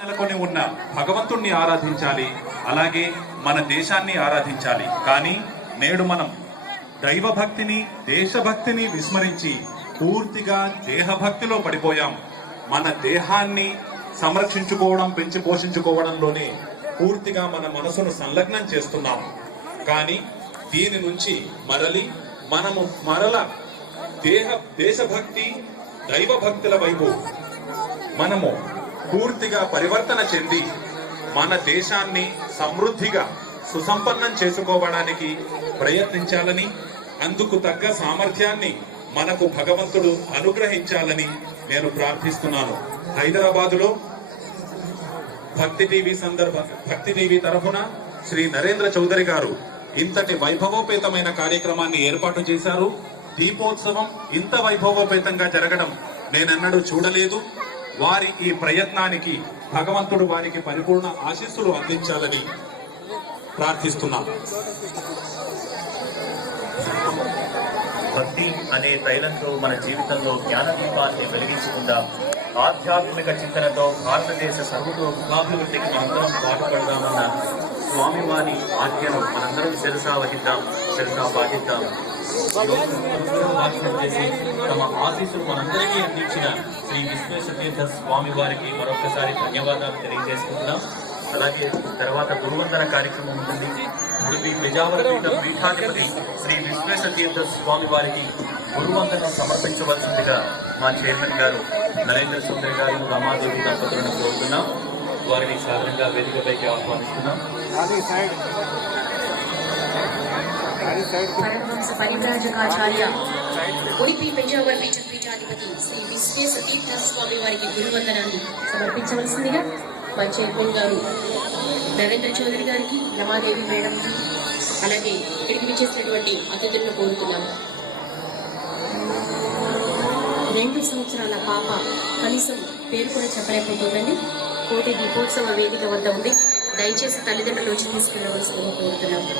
నెలకొని ఉన్న భగవంతుణ్ణి ఆరాధించాలి, అలాగే మన దేశాన్ని ఆరాధించాలి. కానీ నేడు మనం దైవభక్తిని, దేశభక్తిని విస్మరించి పూర్తిగా దేహభక్తిలో పడిపోయాం. మన దేహాన్ని సంరక్షించుకోవడం, పెంచి పోషించుకోవడంలోనే పూర్తిగా మన మనసును సంలగ్నం చేస్తున్నాం. కానీ దీని నుంచి మనము దేశభక్తి, దైవభక్తుల వైపు మనము పూర్తిగా పరివర్తన చెంది మన దేశాన్ని సమృద్ధిగా సుసంపన్నం చేసుకోవడానికి ప్రయత్నించాలని, అందుకు తగ్గ సామర్థ్యాన్ని మనకు భగవంతుడు అనుగ్రహించాలని నేను ప్రార్థిస్తున్నాను. హైదరాబాదులో భక్తి టీవీ తరఫున శ్రీ నరేంద్ర చౌదరి గారు ఇంతటి వైభవోపేతమైన కార్యక్రమాన్ని ఏర్పాటు చేశారు. దీపోత్సవం ఇంత వైభవోపేతంగా జరగడం నేనెన్నడూ చూడలేదు. వారి ఈ ప్రయత్నానికి భగవంతుడు వారికి పరిపూర్ణ ఆశీస్సులు అందించాలని ప్రార్థిస్తున్నాం. భక్తి అనే తైలంతో మన జీవితంలో జ్ఞాన దీపాన్ని వెలిగించుకుందాం. ఆధ్యాత్మిక చింతనతో భారతదేశ సర్వతోముఖాభివృద్ధికి మనందరం పాటుపడదామన్న స్వామివారి ఆజ్ఞను మనందరం శిరసా పాటిద్దాం. తమ ఆశీస్సులు మనందరికీ అందించిన శ్రీ విశ్వేశతీర్థ స్వామి వారికి మరొకసారి ధన్యవాదాలు తెలియజేసుకుంటున్నాం. అలాగే తర్వాత గురువందన కార్యక్రమం ఉంటుంది. ఉడిపి ప్రజావతి పీఠాధిపతి శ్రీ విశ్వేశతీర్థ స్వామి వారికి గురువందనం సమర్పించవలసిందిగా మా చైర్మన్ గారు నరేంద్ర చౌదరి గారు, రమాదేవి దంపతులను కోరుతున్నాం. వారిని సాధారణంగా వేదికపైకి ఆహ్వానిస్తున్నాం. పరమహంస పరివ్రాజకాచార్య ఉడిపి పెంజావర్ పీఠాధిపతి శ్రీ విశ్వేశతీర్థ స్వామి వారికి గురువందనాన్ని సమర్పించవలసిందిగా మా చైర్మన్ గారు నరేంద్ర చౌదరి గారికి, రమాదేవి మేడంకి, అలాగే ఇక్కడికి విచ్చేసినటువంటి అతిథులను కోరుతున్నాము. 2 సంవత్సరాల పాప కనీసం పేరు కూడా చెప్పలేకపోతుందండి. కోటి దీపోత్సవ వేదిక వద్ద ఉండి దయచేసి తల్లిదండ్రులు వచ్చి తీసుకెళ్లవలసిందిగా కోరుతున్నాము.